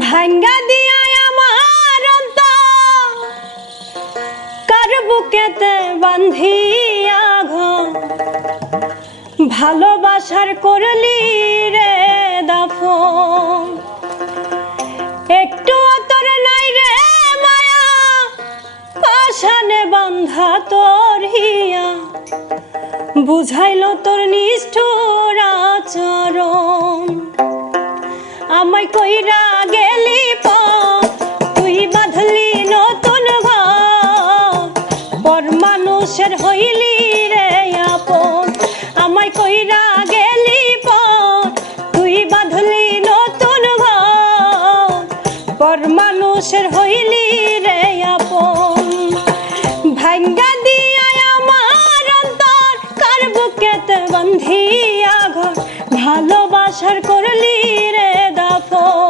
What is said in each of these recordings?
ভাঙ্গা দিয়া আমার কার বুকেতে বান্ধিয়া ঘর। ভালোবাসার করলি রে দাফন। একটু তোর নাই রে মায়া পাশানে বান্ধা তোর হিয়া। বুঝাইল তোর নিষ্ঠুর আচরণ। আমায় কইরা গেলি তুই বাঁধলি নতুন পর মানুষের হইলি রে আপন, আমায় কইরা গেলি তুই বাঁধলি নতুন পর মানুষের হইলি রে আপন। ভাঙ্গা দিয়া আমার অন্তর, কার বুকেতে বন্ধিয়া ঘর। ভালোবাসার করলি রে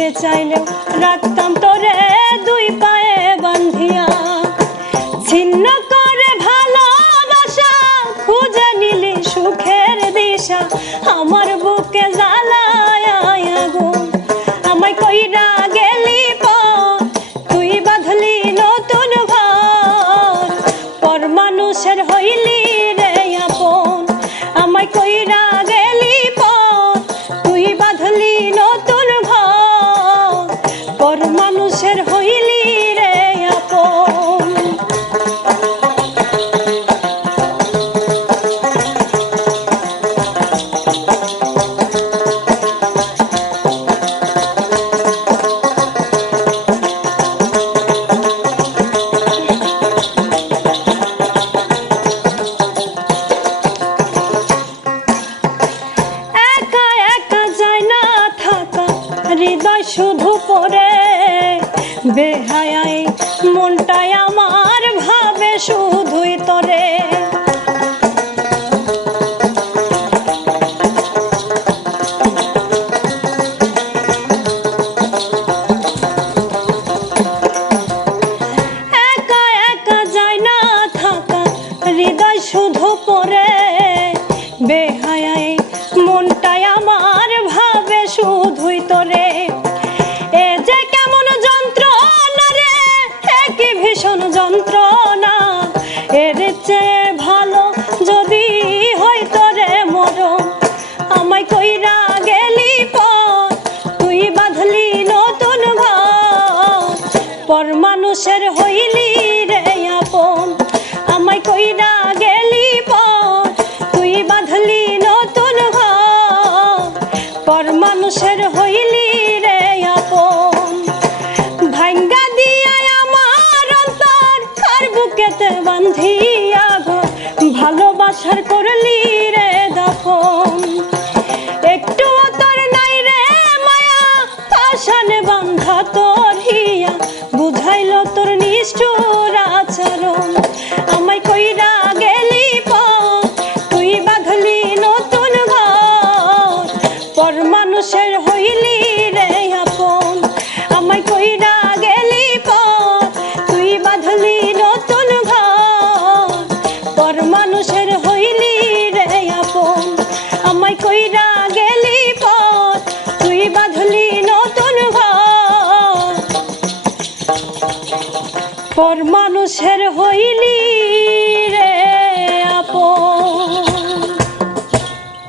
যাইতে চাইলে রাখতাম তোরে দুই পায়ে বান্ধিয়া ছিন্ন করে ভালোবাসা, খুঁজে নিলি সুখের দিশা। আমার বুকে জ্বালায় আগুন। আমায় কইরা গেলি তুই বাঁধলি নতুন ঘর। পর মানুষের হইলি রে আপন। আমায় কইরা পর মানুষের বেহায়াই মনটাই আমার ভাবে শুধুই তরে। একা একা যায় না থাকা, হৃদয় শুধু পড়ে। বেহায়াই, মনটাই আমার ভাবে শুধুই তোরে। ভীষণ যন্ত্রণা এদের চেয়ে বুকেতে বান্ধিয়া ঘর ভালোবাসার করলি রে দফন। একটু তোর নাই রে মায়া পাশানে বান্ধা তোর। পর মানুষের হইলি।